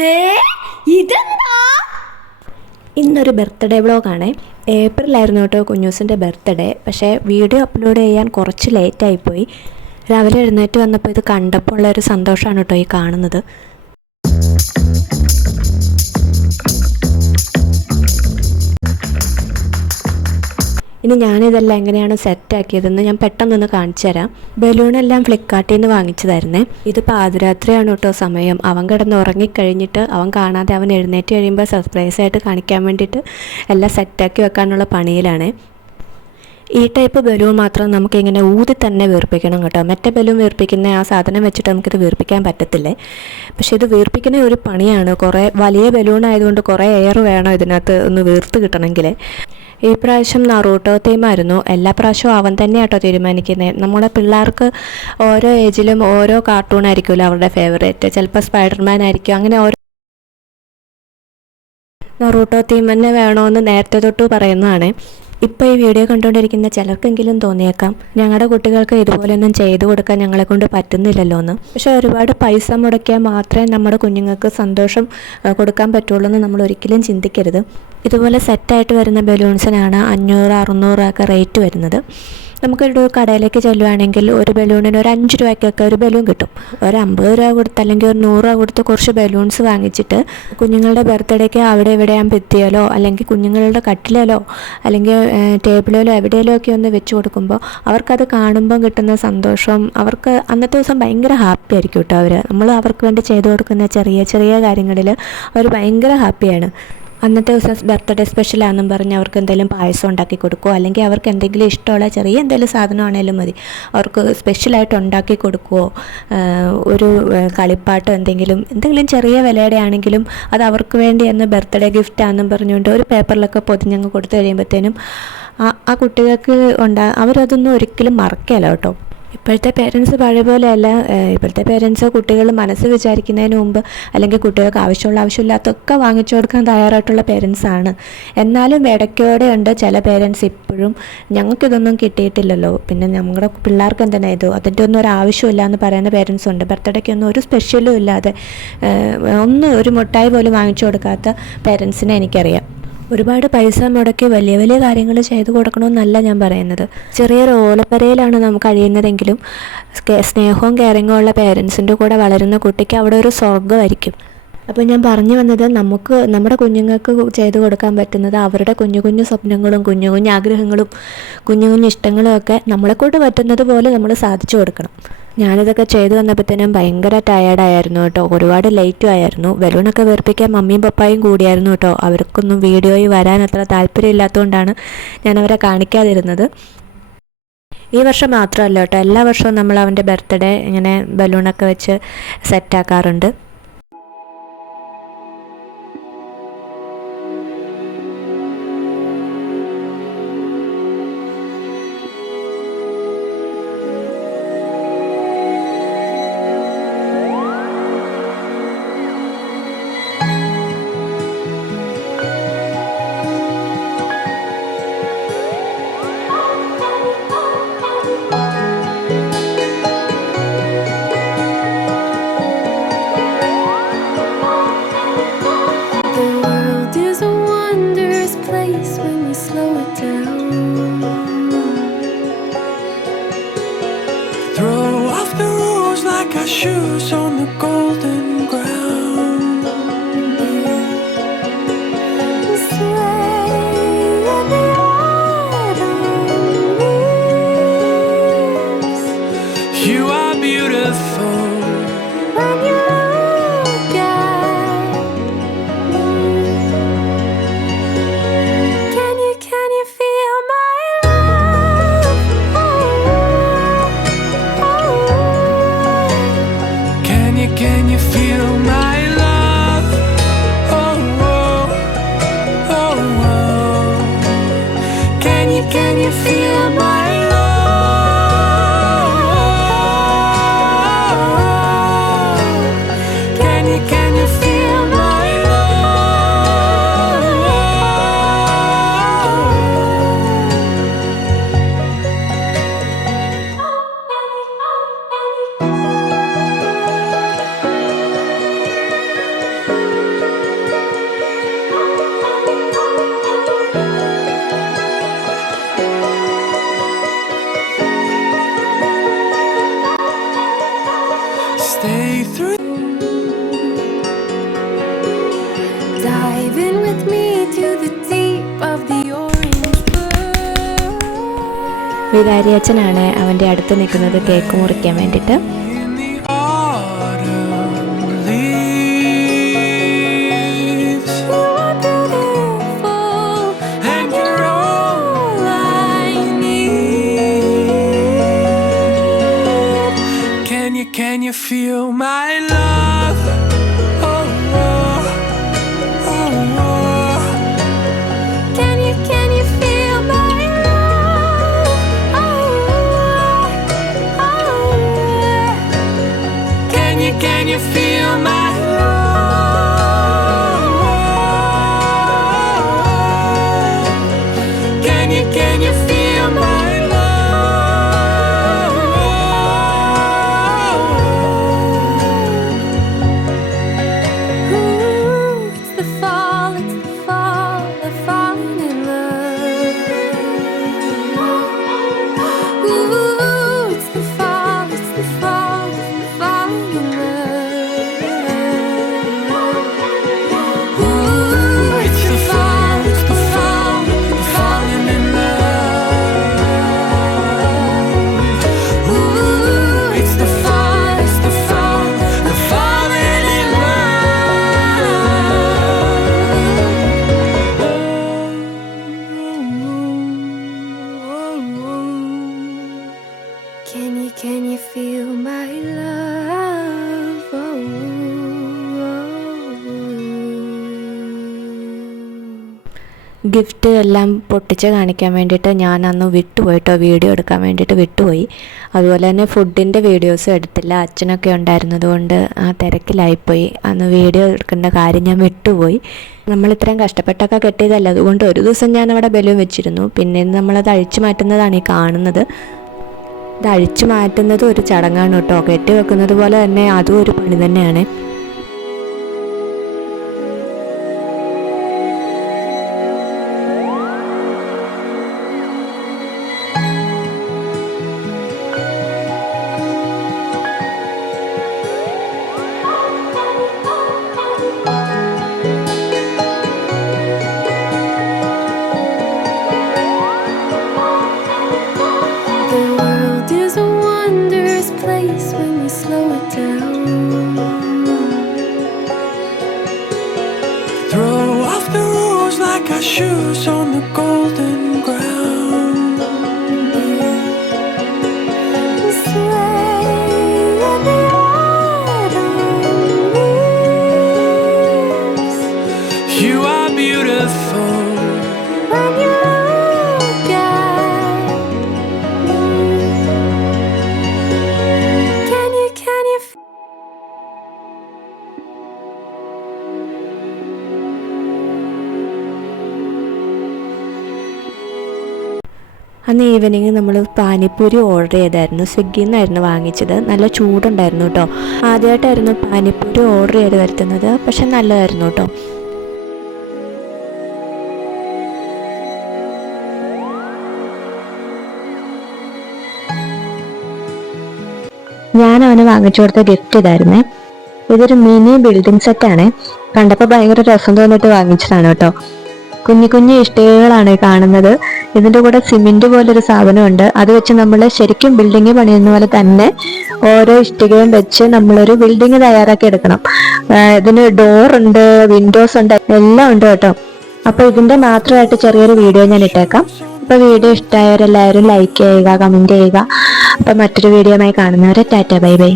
ഏ ഇതെന്താ? ഇന്നൊരു ബർത്ത്ഡേ വ്ളോഗാണ്. ഏപ്രിലായിരുന്നു കേട്ടോ കുഞ്ഞൂസിൻ്റെ ബർത്ത്ഡേ. പക്ഷേ വീഡിയോ അപ്ലോഡ് ചെയ്യാൻ കുറച്ച് ലേറ്റായിപ്പോയി. രാവിലെ എഴുന്നേറ്റ് വന്നപ്പോൾ ഇത് കണ്ടപ്പോൾ ഉള്ളൊരു സന്തോഷമാണ് കേട്ടോ ഈ കാണുന്നത്. ഇനി ഞാനിതെല്ലാം എങ്ങനെയാണ് സെറ്റാക്കിയതെന്ന് ഞാൻ പെട്ടെന്നൊന്ന് കാണിച്ചു തരാം. ബലൂണെല്ലാം ഫ്ലിപ്കാർട്ടിൽ നിന്ന് വാങ്ങിച്ചതായിരുന്നേ. ഇത് പാതിരാത്രിയാണ് കേട്ടോ സമയം. അവൻ കിടന്ന് ഉറങ്ങിക്കഴിഞ്ഞിട്ട് അവൻ കാണാതെ അവൻ എഴുന്നേറ്റ് കഴിയുമ്പോൾ സർപ്രൈസായിട്ട് കാണിക്കാൻ വേണ്ടിയിട്ട് എല്ലാം സെറ്റാക്കി വെക്കാനുള്ള പണിയിലാണ്. ഈ ടൈപ്പ് ബലൂൺ മാത്രം നമുക്കിങ്ങനെ ഊതി തന്നെ വീർപ്പിക്കണം കേട്ടോ. മറ്റേ ബലൂൺ വീർപ്പിക്കുന്ന ആ സാധനം വെച്ചിട്ട് നമുക്കിത് വീർപ്പിക്കാൻ പറ്റത്തില്ലേ. പക്ഷേ ഇത് വീർപ്പിക്കുന്ന ഒരു പണിയാണ്. കുറേ വലിയ ബലൂൺ ആയതുകൊണ്ട് കുറേ എയർ വേണം ഇതിനകത്ത് ഒന്ന് വീർത്ത് കിട്ടണമെങ്കിൽ. ഈ പ്രാവശ്യം നറൂട്ടോ തീമായിരുന്നു. എല്ലാ പ്രാവശ്യവും അവൻ തന്നെയാട്ടോ തീരുമാനിക്കുന്നത്. നമ്മുടെ പിള്ളേർക്ക് ഓരോ ഏജിലും ഓരോ കാർട്ടൂൺ ആയിരിക്കുമല്ലോ അവരുടെ ഫേവറേറ്റ്. ചിലപ്പോൾ സ്പൈഡർമാൻ ആയിരിക്കും. അങ്ങനെ ഓരോ നറൂട്ടോ തീം തന്നെ വേണമെന്ന് നേരത്തെ തൊട്ട് പറയുന്നതാണ്. ഇപ്പോൾ ഈ വീഡിയോ കണ്ടുകൊണ്ടിരിക്കുന്ന ചിലർക്കെങ്കിലും തോന്നിയേക്കാം ഞങ്ങളുടെ കുട്ടികൾക്ക് ഇതുപോലെയൊന്നും ചെയ്തു കൊടുക്കാൻ ഞങ്ങളെക്കൊണ്ട് പറ്റുന്നില്ലല്ലോ എന്ന്. പക്ഷേ ഒരുപാട് പൈസ മുടക്കിയാൽ മാത്രമേ നമ്മുടെ കുഞ്ഞുങ്ങൾക്ക് സന്തോഷം കൊടുക്കാൻ പറ്റുള്ളൂ എന്ന് നമ്മൾ ഒരിക്കലും ചിന്തിക്കരുത്. ഇതുപോലെ സെറ്റായിട്ട് വരുന്ന ബലൂൺസിനാണ് 500-600 ഒക്കെ റേറ്റ് വരുന്നത്. നമുക്കൊരു കടയിലേക്ക് ചെല്ലുവാണെങ്കിൽ ഒരു ബലൂണിന് ഒരു 5 രൂപയ്ക്കൊക്കെ ഒരു ബലൂൺ കിട്ടും. ഒരു 50 രൂപ കൊടുത്ത് അല്ലെങ്കിൽ ഒരു 100 രൂപ കൊടുത്ത് കുറച്ച് ബലൂൺസ് വാങ്ങിച്ചിട്ട് കുഞ്ഞുങ്ങളുടെ ബർത്ത്ഡേക്ക് അവിടെ ഇവിടെ ഭിത്തിയിലോ അല്ലെങ്കിൽ കുഞ്ഞുങ്ങളുടെ കട്ടിലോ അല്ലെങ്കിൽ ടേബിളിലോ എവിടെയെല്ലോ ഒക്കെ ഒന്ന് വെച്ച് കൊടുക്കുമ്പോൾ അവർക്കത് കാണുമ്പം കിട്ടുന്ന സന്തോഷം അവർക്ക് അന്നത്തെ ദിവസം ഭയങ്കര ഹാപ്പി ആയിരിക്കും കേട്ടോ. നമ്മൾ അവർക്ക് വേണ്ടി ചെയ്തു കൊടുക്കുന്ന ചെറിയ ചെറിയ കാര്യങ്ങളിൽ അവർ ഭയങ്കര ഹാപ്പിയാണ്. അന്നത്തെ ദിവസം ബർത്ത്ഡേ സ്പെഷ്യലാണെന്നും പറഞ്ഞ് അവർക്ക് എന്തെങ്കിലും പായസം ഉണ്ടാക്കി കൊടുക്കുമോ അല്ലെങ്കിൽ അവർക്ക് എന്തെങ്കിലും ഇഷ്ടമുള്ള ചെറിയ എന്തെങ്കിലും സാധനമാണേലും മതി അവർക്ക് സ്പെഷ്യലായിട്ട് ഉണ്ടാക്കി കൊടുക്കുമോ. ഒരു കളിപ്പാട്ടോ എന്തെങ്കിലും ചെറിയ വിലയുടെ ആണെങ്കിലും അത് അവർക്ക് വേണ്ടി എന്ന് ബർത്ത്ഡേ ഗിഫ്റ്റാണെന്നും പറഞ്ഞുകൊണ്ട് ഒരു പേപ്പറിലൊക്കെ പൊതിഞ്ഞങ്ങ് കൊടുത്തു കഴിയുമ്പോഴത്തേനും ആ കുട്ടികൾക്ക് അവരതൊന്നും ഒരിക്കലും മറക്കില്ല കേട്ടോ. ഇപ്പോഴത്തെ പേരൻസ് പഴയ പോലെയല്ല. ഇപ്പോഴത്തെ പേരൻസ് കുട്ടികൾ മനസ്സ് വിചാരിക്കുന്നതിന് മുമ്പ് അല്ലെങ്കിൽ കുട്ടികൾക്ക് ആവശ്യമില്ലാത്തൊക്കെ വാങ്ങിച്ചു കൊടുക്കാൻ തയ്യാറായിട്ടുള്ള പേരൻസാണ്. എന്നാലും ഇടയ്ക്കോടെ ഉണ്ട് ചില പേരൻസ് ഇപ്പോഴും ഞങ്ങൾക്കിതൊന്നും കിട്ടിയിട്ടില്ലല്ലോ, പിന്നെ ഞങ്ങളുടെ പിള്ളേർക്ക് എന്തിനാ ഇത്, അതിൻ്റെ ഒന്നും ഒരു ആവശ്യമില്ല എന്ന് പറയുന്ന പേരൻസ് ഉണ്ട്. ബർത്ത്ഡേക്കൊന്നും ഒരു സ്പെഷ്യലും ഇല്ലാതെ ഒരു മിഠായി പോലും വാങ്ങിച്ചു കൊടുക്കാത്ത പേരൻസിനെ എനിക്കറിയാം. ഒരുപാട് പൈസ മുടക്കി വലിയ വലിയ കാര്യങ്ങൾ ചെയ്തു കൊടുക്കണമെന്നല്ല ഞാൻ പറയുന്നത്. ചെറിയൊരു ഓലപ്പരയിലാണ് നമുക്ക് കഴിയുന്നതെങ്കിലും സ്നേഹവും കെയറിങ്ങും ഉള്ള പേരൻസിൻ്റെ കൂടെ വളരുന്ന കുട്ടിക്ക് അവിടെ ഒരു സ്വർഗ്ഗമായിരിക്കും. അപ്പോൾ ഞാൻ പറഞ്ഞു വന്നത് നമ്മുടെ കുഞ്ഞുങ്ങൾക്ക് ചെയ്തു കൊടുക്കാൻ പറ്റുന്നത് അവരുടെ കുഞ്ഞു കുഞ്ഞു സ്വപ്നങ്ങളും കുഞ്ഞു കുഞ്ഞു ആഗ്രഹങ്ങളും കുഞ്ഞു കുഞ്ഞു ഇഷ്ടങ്ങളും ഒക്കെ നമ്മളെക്കൊണ്ട് പറ്റുന്നത് പോലെ നമ്മൾ സാധിച്ചു കൊടുക്കണം. ഞാനിതൊക്കെ ചെയ്തു വന്നപ്പോഴത്തേനും ഭയങ്കര ടയേർഡായിരുന്നു കേട്ടോ. ഒരുപാട് ലേറ്റും ആയിരുന്നു. ബലൂണൊക്കെ വീർപ്പിക്കാൻ മമ്മിയും പപ്പായും കൂടിയായിരുന്നു കേട്ടോ. അവർക്കൊന്നും വീഡിയോയിൽ വരാൻ അത്ര താല്പര്യമില്ലാത്തതുകൊണ്ടാണ് ഞാനവരെ കാണിക്കാതിരുന്നത്. ഈ വർഷം മാത്രമല്ല കേട്ടോ, എല്ലാ വർഷവും നമ്മൾ അവൻ്റെ ബർത്ത്ഡേ ഇങ്ങനെ ബലൂണൊക്കെ വെച്ച് സെറ്റാക്കാറുണ്ട്. വികാരി അച്ഛനാണ് അവൻ്റെ അടുത്ത് നിൽക്കുന്നത് കേക്ക് മുറിക്കാൻ വേണ്ടിയിട്ട്. Can you feel my love? Oh, oh, oh, oh. Can you feel my love? Oh, oh, oh. Can you feel my love? Can you feel my Can you feel my love? Oh, gift എല്ലാം പൊട്ടിച്ച് കാണിക്കാൻ വേണ്ടിയിട്ട് ഞാൻ അന്ന് വിട്ടുപോയിട്ടോ, video എടുക്കാൻ വേണ്ടിയിട്ട് വിട്ടുപോയി. അതുപോലെ തന്നെ ഫുഡിൻ്റെ വീഡിയോസും എടുത്തില്ല. അച്ഛനൊക്കെ ഉണ്ടായിരുന്നത് കൊണ്ട് ആ തിരക്കിലായിപ്പോയി. അന്ന് വീഡിയോ എടുക്കേണ്ട കാര്യം ഞാൻ വിട്ടുപോയി. നമ്മൾ ഇത്രയും കഷ്ടപ്പെട്ടൊക്കെ കെട്ടിയതല്ല, അതുകൊണ്ട് ഒരു ദിവസം ഞാൻ അവിടെ ബലൂൺ വെച്ചിരുന്നു. പിന്നെ നമ്മളത് അഴിച്ചു മാറ്റുന്നതാണ് ഈ കാണുന്നത്. ഇത് അഴിച്ചു മാറ്റുന്നത് ഒരു ചടങ്ങാണ് കേട്ടോ. കെട്ടി വെക്കുന്നത് പോലെ തന്നെ അതും ഒരു പണി തന്നെയാണ്. Shoes on the golden ground. Sway in the autumn leaves. You are beautiful When you look at me. Can you അന്ന് ഈവനിങ് നമ്മൾ പാനിപ്പൂരി ഓർഡർ ചെയ്തായിരുന്നു. സ്വിഗ്ഗിയിൽ നിന്നായിരുന്നു വാങ്ങിച്ചത്. നല്ല ചൂടുണ്ടായിരുന്നു കേട്ടോ. ആദ്യമായിട്ടായിരുന്നു പാനിപ്പൂരി ഓർഡർ ചെയ്ത് വരുത്തുന്നത്. പക്ഷെ നല്ലതായിരുന്നു കേട്ടോ. ഞാൻ അവന് വാങ്ങിച്ചു കൊടുത്ത ഗിഫ്റ്റ് ഇതായിരുന്നേ. ഇതൊരു മിനി ബിൽഡിംഗ് സെറ്റാണ്. കണ്ടപ്പോൾ ഭയങ്കര രസം തോന്നിട്ട് വാങ്ങിച്ചതാണ് കേട്ടോ. കുഞ്ഞു കുഞ്ഞു ഇഷ്ടികകളാണ് കാണുന്നത്. ഇതിൻ്റെ കൂടെ സിമെന്റ് പോലൊരു സാധനമുണ്ട്. അത് വെച്ച് നമ്മൾ ശരിക്കും ബിൽഡിംഗ് പണിയുന്ന പോലെ തന്നെ ഓരോ ഇഷ്ടികയും വെച്ച് നമ്മളൊരു ബിൽഡിംഗ് തയ്യാറാക്കി എടുക്കണം. ഇതിന് ഡോറുണ്ട്, വിൻഡോസ് ഉണ്ട്, എല്ലാം ഉണ്ട് കേട്ടോ. അപ്പോൾ ഇതിൻ്റെ മാത്രമായിട്ട് ചെറിയൊരു വീഡിയോ ഞാൻ ഇട്ടേക്കാം. അപ്പോൾ വീഡിയോ ഇഷ്ടമായവരെല്ലാവരും ലൈക്ക് ചെയ്യുക, കമൻറ്റ് ചെയ്യുക. അപ്പോൾ മറ്റൊരു വീഡിയോയുമായി കാണുന്നവരെ ടാറ്റ ബൈ ബൈ.